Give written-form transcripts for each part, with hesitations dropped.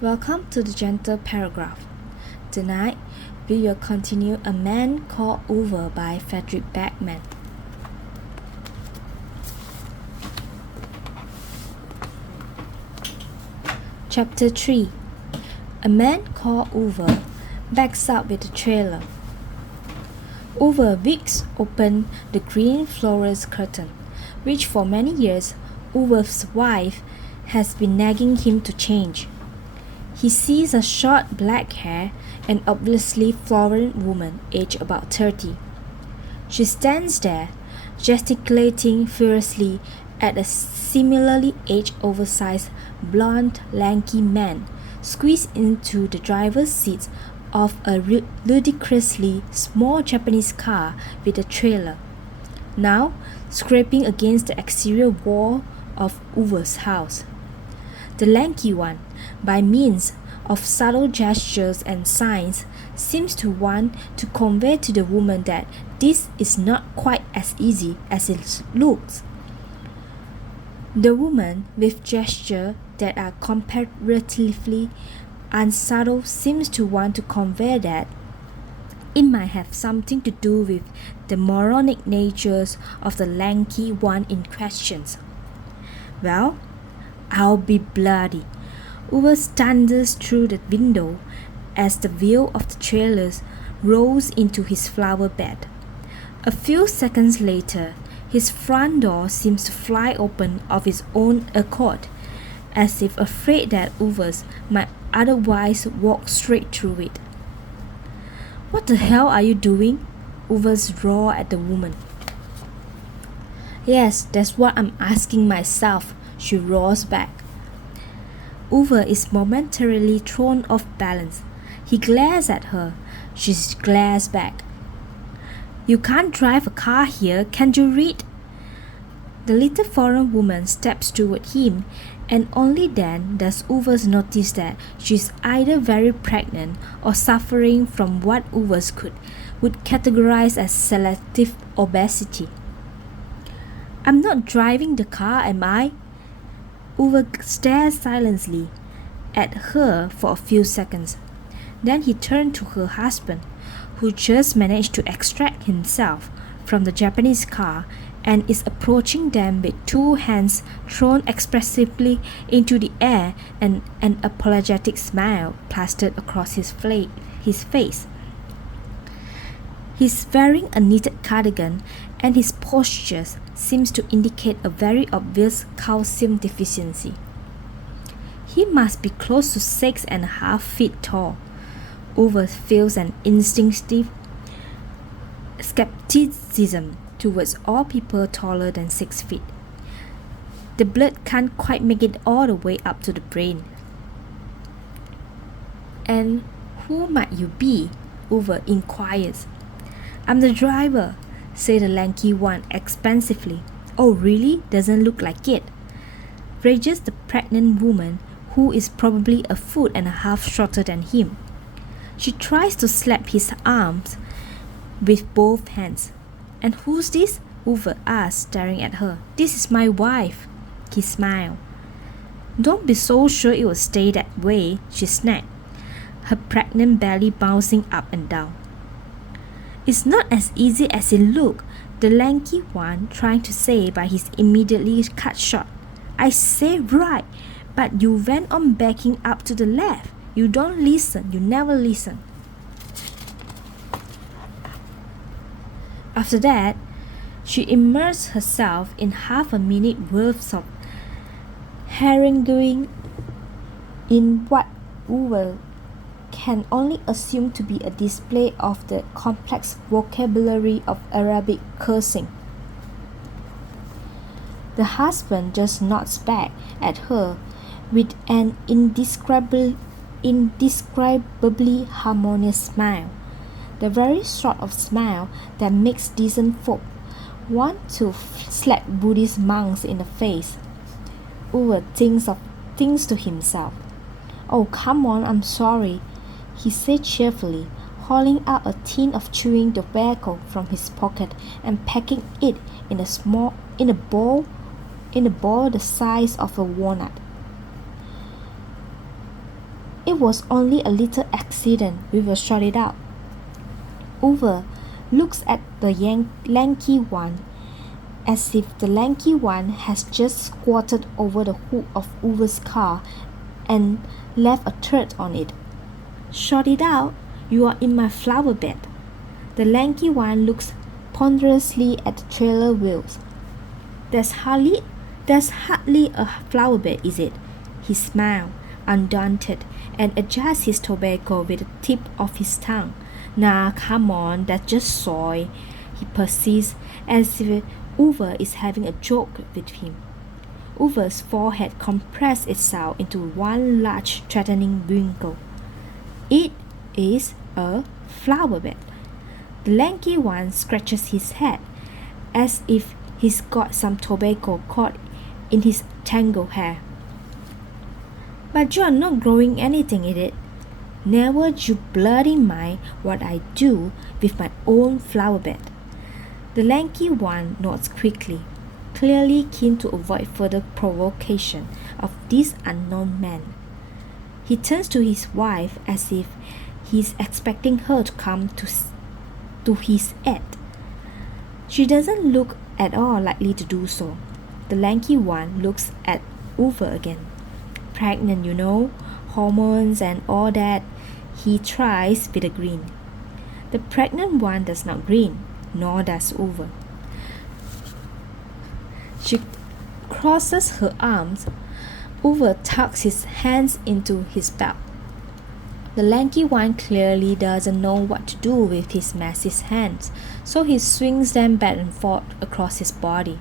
Welcome to the gentle paragraph. Tonight, we will continue A Man Called Over by Fredrik Backman. Chapter 3. A man called Over backs up with a trailer. Over weeks opened the green florist curtain, which for many years Uwe's wife has been nagging him to change. He sees a short black hair and obviously florid woman aged about 30. She stands there, gesticulating furiously at a similarly aged oversized blonde lanky man squeezed into the driver's seat of a ludicrously small Japanese car with a trailer, now scraping against the exterior wall of Uwe's house. The lanky one, by means of subtle gestures and signs, seems to want to convey to the woman that this is not quite as easy as it looks. The woman, with gestures that are comparatively unsubtle, seems to want to convey that it might have something to do with the moronic natures of the lanky one in question. Well, I'll be bloody. Uwe thunders through the window as the wheel of the trailers rolls into his flower bed. A few seconds later, his front door seems to fly open of its own accord, as if afraid that Uwe might otherwise walk straight through it. "What the hell are you doing?" Uwe roars at the woman. "Yes, that's what I'm asking myself," she roars back. Uwe is momentarily thrown off balance. He glares at her. She glares back. "You can't drive a car here, can't you read?" The little foreign woman steps toward him, and only then does Uwe notice that she is either very pregnant or suffering from what Uwe would categorize as selective obesity. "I'm not driving the car, am I?" Uwe stares silently at her for a few seconds. Then he turned to her husband, who just managed to extract himself from the Japanese car and is approaching them with two hands thrown expressively into the air and an apologetic smile plastered across his face. He's wearing a knitted cardigan, and his posture seems to indicate a very obvious calcium deficiency. He must be close to 6.5 feet tall. Uwe feels an instinctive skepticism towards all people taller than 6 feet. The blood can't quite make it all the way up to the brain. "And who might you be?" Uwe inquires. "I'm the driver," said the lanky one expansively. "Oh really? Doesn't look like it," rages the pregnant woman, who is probably a foot and a half shorter than him. She tries to slap his arms with both hands. "And who's this?" Uwe asks, staring at her. "This is my wife." He smiled. "Don't be so sure it will stay that way," she snapped, her pregnant belly bouncing up and down. "It's not as easy as it looks," the lanky one trying to say, but he's immediately cut short. "I say right, but you went on backing up to the left. You don't listen, you never listen." After that, she immersed herself in half a minute worth of haranguing in what Uwe can only assume to be a display of the complex vocabulary of Arabic cursing. The husband just nods back at her with an indescribably harmonious smile, the very sort of smile that makes decent folk want to slap Buddhist monks in the face. Uwe thinks to himself. "Oh, come on, I'm sorry," he said cheerfully, hauling out a tin of chewing tobacco from his pocket and packing it in a ball the size of a walnut. It was only a little accident. We will sort it out. Uwe looks at the lanky one as if the lanky one has just squatted over the hood of Uwe's car and left a thread on it. Sort it out? You are in my flower bed. The lanky one looks ponderously at the trailer wheels. There's hardly a flower bed, is it? He smiled, undaunted, and adjusts his tobacco with the tip of his tongue. Nah, come on, that's just soy. He persists as if Uwe is having a joke with him. Uwe's forehead compressed itself into one large threatening wrinkle. It is a flower bed. The lanky one scratches his head as if he's got some tobacco caught in his tangled hair. But you are not growing anything in it. Never you bloody mind what I do with my own flower bed. The lanky one nods quickly, clearly keen to avoid further provocation of this unknown man. He turns to his wife as if he is expecting her to come to his aid. She doesn't look at all likely to do so. The lanky one looks at Uwe again. Pregnant, you know, hormones and all that. He tries with a grin. The pregnant one does not grin, nor does Uwe. She crosses her arms. Uwe tucks his hands into his belt. The lanky one clearly doesn't know what to do with his massive hands, so he swings them back and forth across his body,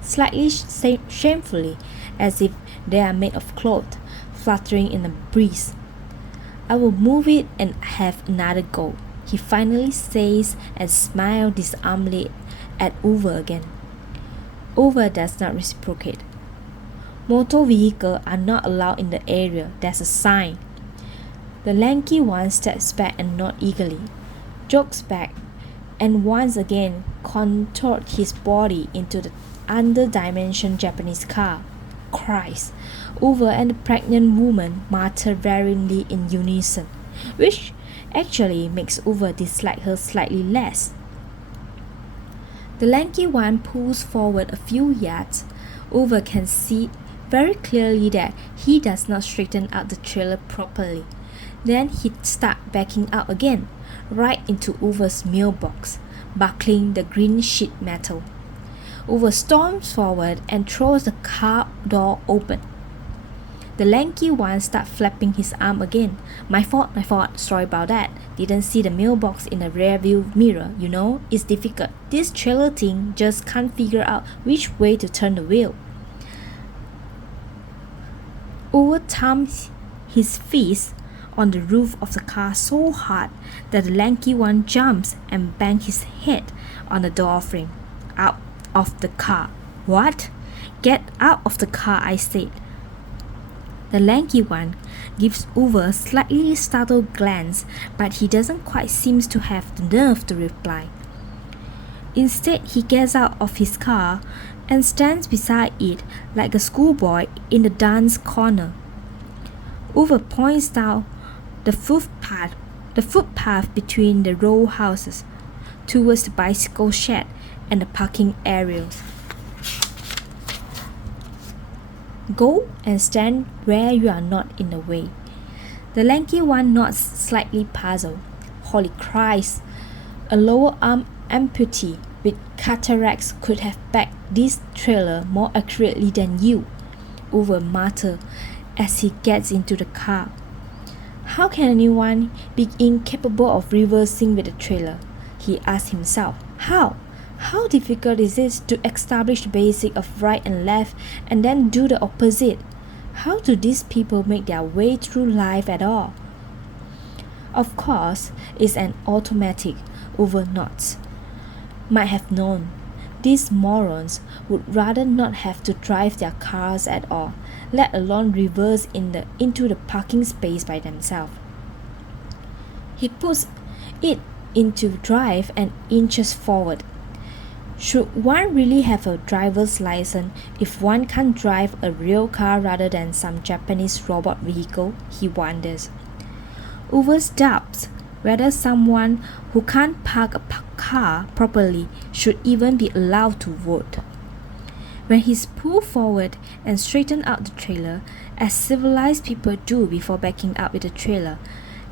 slightly shamefully, as if they are made of cloth, fluttering in the breeze. I will move it and have another go, he finally says and smiles disarmingly at Uwe again. Uwe does not reciprocate. Motor vehicles are not allowed in the area, there's a sign. The lanky one steps back and nods eagerly, jokes back, and once again contorts his body into the underdimensioned Japanese car. Christ! Uwe and the pregnant woman mutter varyingly in unison, which actually makes Uwe dislike her slightly less. The lanky one pulls forward a few yards. Uwe can see very clearly that he does not straighten out the trailer properly. Then he starts backing out again, right into Uwe's mailbox, buckling the green sheet metal. Uwe storms forward and throws the car door open. The lanky one starts flapping his arm again. My fault, sorry about that. Didn't see the mailbox in the rear view mirror, you know, it's difficult. This trailer thing just can't figure out which way to turn the wheel. Uwe thumps his fist on the roof of the car so hard that the lanky one jumps and bangs his head on the door frame. Out of the car. What? Get out of the car, I said. The lanky one gives Uwe a slightly startled glance, but he doesn't quite seem to have the nerve to reply. Instead, he gets out of his car and stands beside it like a schoolboy in the dance corner. Uwe points down the footpath between the row houses towards the bicycle shed and the parking areas. Go and stand where you are not in the way. The lanky one nods, slightly puzzled. Holy Christ! A lower arm amputee with cataracts could have backed this trailer more accurately than you, Uwe mutters as he gets into the car. How can anyone be incapable of reversing with the trailer? He asked himself. How? How difficult is it to establish the basic of right and left and then do the opposite? How do these people make their way through life at all? Of course, it's an automatic, Uwe nods. Might have known. These morons would rather not have to drive their cars at all, let alone reverse into the parking space by themselves. He puts it into drive and inches forward. Should one really have a driver's license if one can't drive a real car rather than some Japanese robot vehicle? He wonders. Uber's doubts whether someone who can't park a car properly should even be allowed to vote. When he's pulled forward and straightened out the trailer, as civilized people do before backing up with the trailer,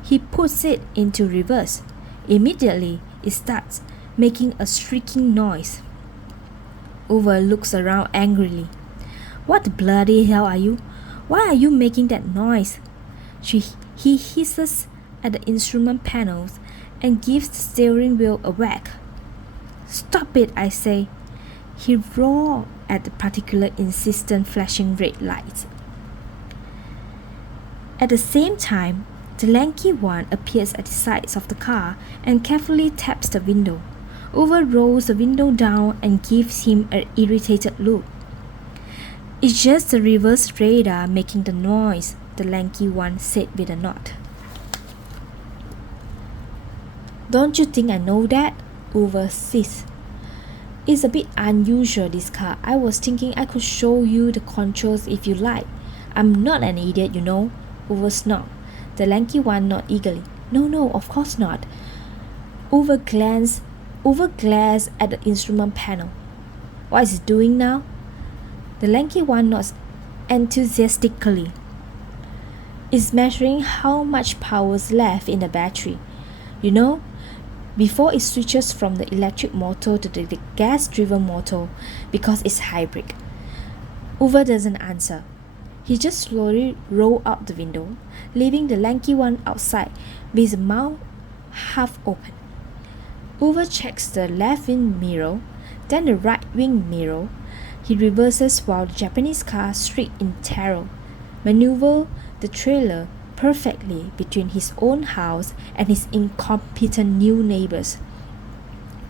he puts it into reverse. Immediately, it starts making a shrieking noise. Uber looks around angrily. What the bloody hell are you? Why are you making that noise? He hisses at the instrument panels and gives the steering wheel a whack. Stop it, I say. He roars at the particular insistent flashing red lights. At the same time, the lanky one appears at the sides of the car and carefully taps the window. Uber rolls the window down and gives him an irritated look. It's just the reverse radar making the noise, the lanky one said with a nod. Don't you think I know that? Uber says. It's a bit unusual, this car. I was thinking I could show you the controls if you like. I'm not an idiot, you know. Uber snorted. The lanky one nodded eagerly. No, of course not. Uber glanced at the instrument panel. What is it doing now? The lanky one nods enthusiastically. It's measuring how much power is left in the battery. You know, before it switches from the electric motor to the gas-driven motor because it's hybrid. Uber doesn't answer. He just slowly rolled out the window, leaving the lanky one outside with his mouth half open. Uber checks the left wing mirror, then the right wing mirror. He reverses while the Japanese car, shrieked in terror, maneuvers the trailer perfectly between his own house and his incompetent new neighbors.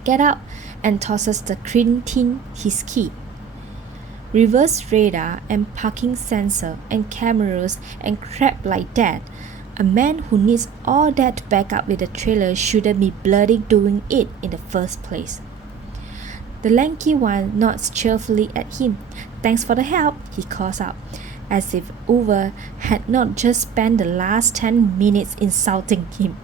Get up and tosses the cretin his key. Reverse radar and parking sensor and cameras and crap like that. A man who needs all that to back up with a trailer shouldn't be bloody doing it in the first place. The lanky one nods cheerfully at him. Thanks for the help, he calls out, as if Uber had not just spent the last 10 minutes insulting him.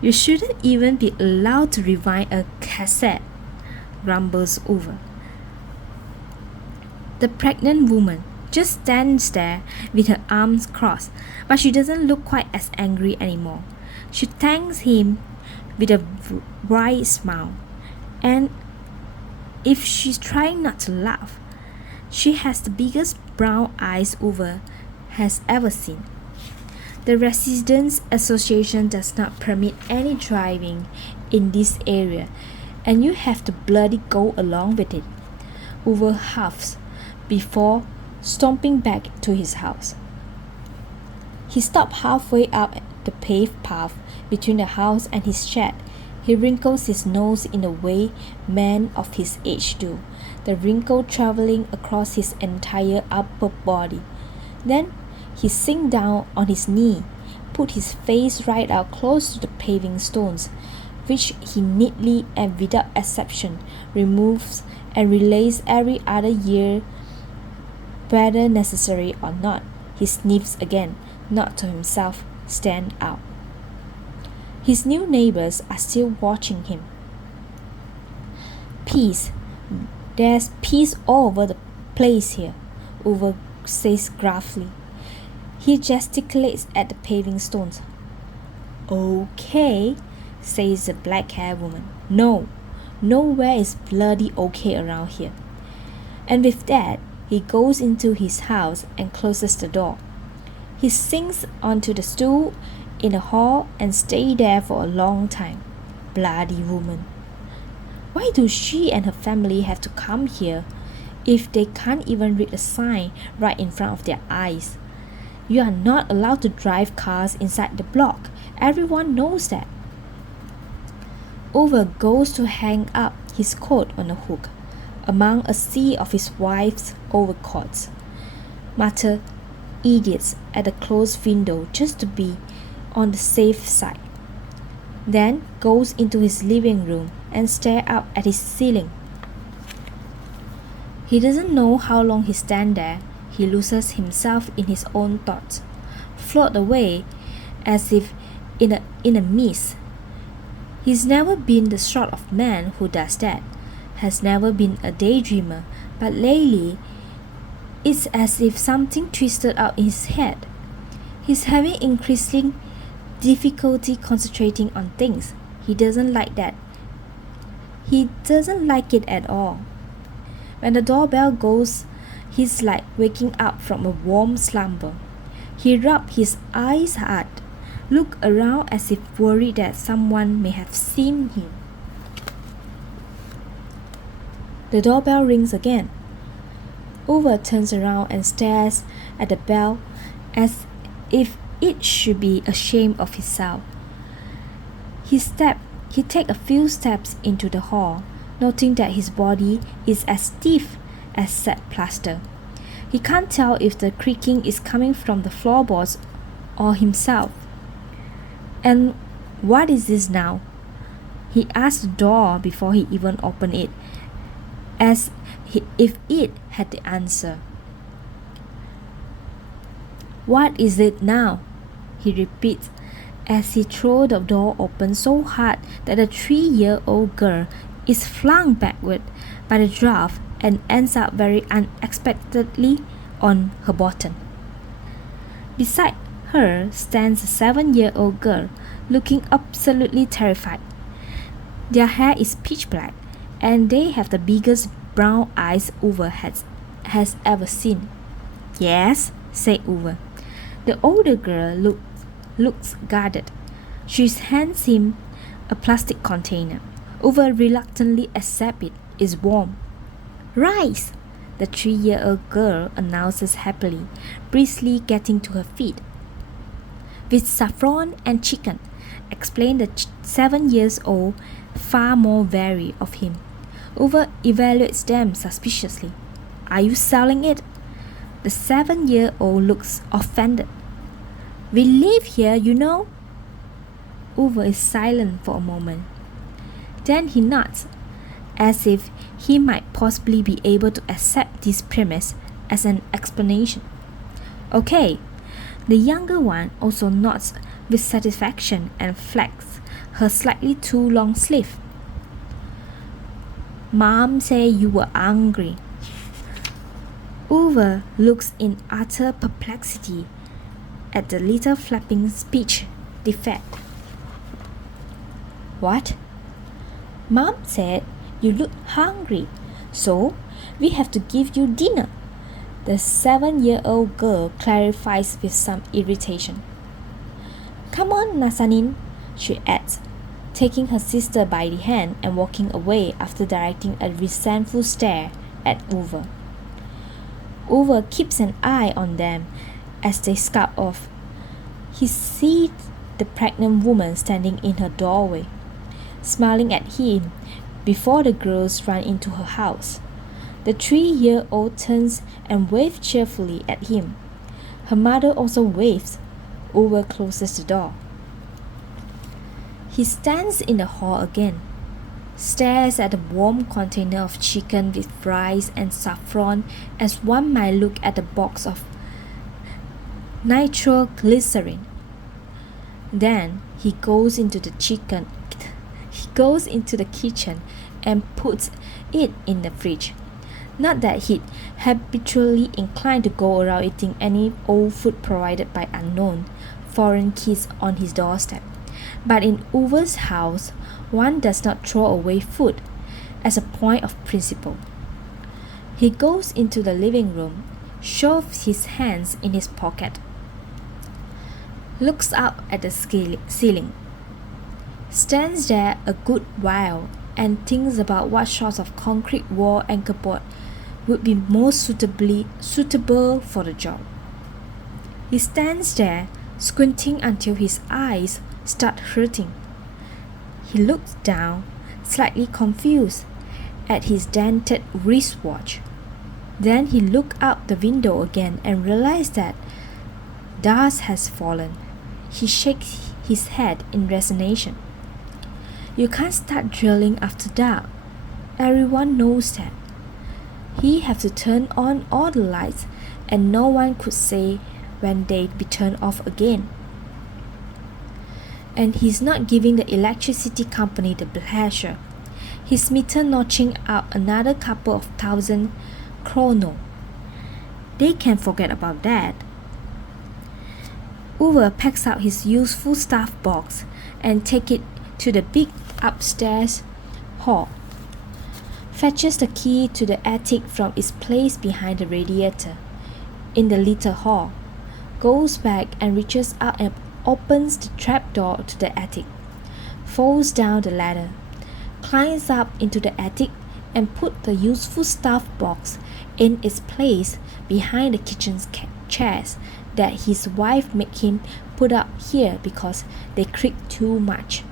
You shouldn't even be allowed to rewind a cassette, grumbles Uber. The pregnant woman just stands there with her arms crossed, but she doesn't look quite as angry anymore. She thanks him with a wide smile, and if she's trying not to laugh, she has the biggest brown eyes Uber has ever seen. The Residents Association does not permit any driving in this area, and you have to bloody go along with it. Uber huffs before stomping back to his house. He stopped halfway up the paved path between the house and his shed. He wrinkles his nose in the way men of his age do, the wrinkle traveling across his entire upper body. Then he sinks down on his knee, put his face right out close to the paving stones, which he neatly and without exception removes and relays every other year, whether necessary or not. He sniffs again, not to himself, stand out. His new neighbors are still watching him. Peace. There's peace all over the place here, Uber says gruffly. He gesticulates at the paving stones. Okay, says the black-haired woman. No, nowhere is bloody okay around here. And with that, he goes into his house and closes the door. He sinks onto the stool in the hall and stays there for a long time. Bloody woman. Why do she and her family have to come here if they can't even read a sign right in front of their eyes? You are not allowed to drive cars inside the block. Everyone knows that. Uber goes to hang up his coat on a hook among a sea of his wife's overcoats. Mutter idiots at the closed window just to be on the safe side. Then goes into his living room and stares up at his ceiling. He doesn't know how long he stands there. He loses himself in his own thoughts, float away, as if in a mist. He's never been the sort of man who does that, has never been a daydreamer, but lately it's as if something twisted out in his head. He's having increasing difficulty concentrating on things. He doesn't like that. He doesn't like it at all. When the doorbell goes, he's like waking up from a warm slumber. He rubs his eyes hard, look around as if worried that someone may have seen him. The doorbell rings again. Uwe turns around and stares at the bell as if it should be ashamed of himself. He takes a few steps into the hall, noting that his body is as stiff as set plaster. He can't tell if the creaking is coming from the floorboards or himself. And what is this now? He asked the door before he even opened it, as if it had the answer. What is it now? He repeats as he throws the door open so hard that the 3-year-old girl is flung backward by the draft and ends up very unexpectedly on her bottom. Beside her stands a 7-year-old girl looking absolutely terrified. Their hair is pitch black and they have the biggest brown eyes Uwe has ever seen. Yes, said Uwe. The older girl looks guarded. She hands him a plastic container. Uwe reluctantly accepts it. It's warm. Rice, the 3-year-old girl announces happily, briskly getting to her feet. With saffron and chicken, explained the 7-year-old, far more wary of him. Uwe evaluates them suspiciously. Are you selling it? The 7-year-old looks offended. We live here, you know. Uwe is silent for a moment. Then he nods, as if he might possibly be able to accept this premise as an explanation. Okay. The younger one also nods with satisfaction and flags her slightly too long sleeve. Mom said you were hungry. Uwe looks in utter perplexity at the little flapping speech defect. What? Mom said you look hungry, so we have to give you dinner. The 7-year-old girl clarifies with some irritation. Come on, Nazanin, she adds, taking her sister by the hand and walking away after directing a resentful stare at Uwe. Uwe keeps an eye on them as they scout off. He sees the pregnant woman standing in her doorway, smiling at him before the girls run into her house. The 3-year-old turns and waves cheerfully at him. Her mother also waves. Uwe closes the door. He stands in the hall again, stares at the warm container of chicken with rice and saffron as one might look at a box of nitroglycerin. Then he goes into the kitchen and puts it in the fridge. Not that he'd habitually inclined to go around eating any old food provided by unknown foreign kids on his doorstep. But in Uwe's house, one does not throw away food as a point of principle. He goes into the living room, shoves his hands in his pocket, looks up at the ceiling, stands there a good while and thinks about what sorts of concrete wall anchor board would be most suitable for the job. He stands there, squinting until his eyes start hurting. He looks down, slightly confused, at his dented wristwatch. Then he looked out the window again and realized that dusk has fallen. He shakes his head in resignation. You can't start drilling after dark. Everyone knows that. He have to turn on all the lights and no one could say when they'd be turned off again. and he's not giving the electricity company the pleasure. His meter notching out another couple of thousand kroner. They can forget about that. Uwe packs out his useful stuff box and takes it to the big upstairs hall. Fetches the key to the attic from its place behind the radiator in the little hall. Goes back and reaches out and opens the trapdoor to the attic. Falls down the ladder. Climbs up into the attic and put the useful stuff box in its place behind the kitchen chairs that his wife made him put up here because they creak too much.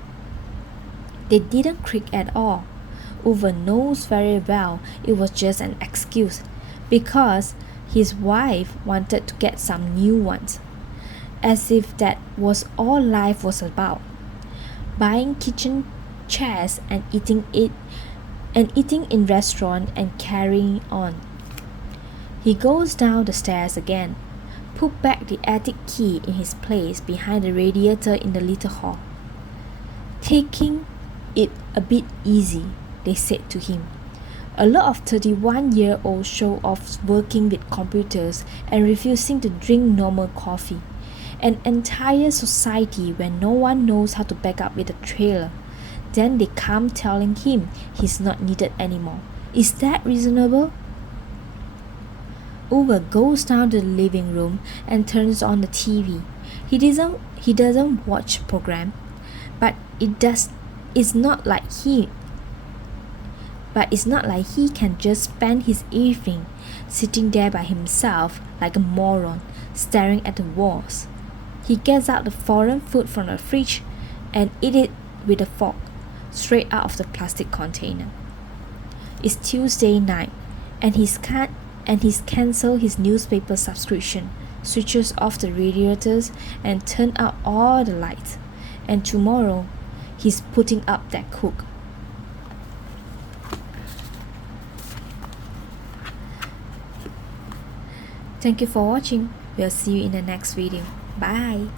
They didn't creak at all. Uwe knows very well it was just an excuse because his wife wanted to get some new ones. As if that was all life was about. Buying kitchen chairs and eating in restaurant and carrying on. He goes down the stairs again, put back the attic key in his place behind the radiator in the little hall. Taking it a bit easy, they said to him. A lot of 31-year-old show-offs working with computers and refusing to drink normal coffee. An entire society where no one knows how to back up with a trailer. Then they come telling him he's not needed anymore. Is that reasonable? Uwe goes down to the living room and turns on the TV. He doesn't watch program, but it's not like he can just spend his evening sitting there by himself like a moron, staring at the walls. He gets out the foreign food from the fridge and eats it with a fork, straight out of the plastic container. It's Tuesday night, and he's cancelled his newspaper subscription, switches off the radiators and turned out all the lights. And tomorrow, he's putting up that cook. Thank you for watching. We'll see you in the next video. Bye.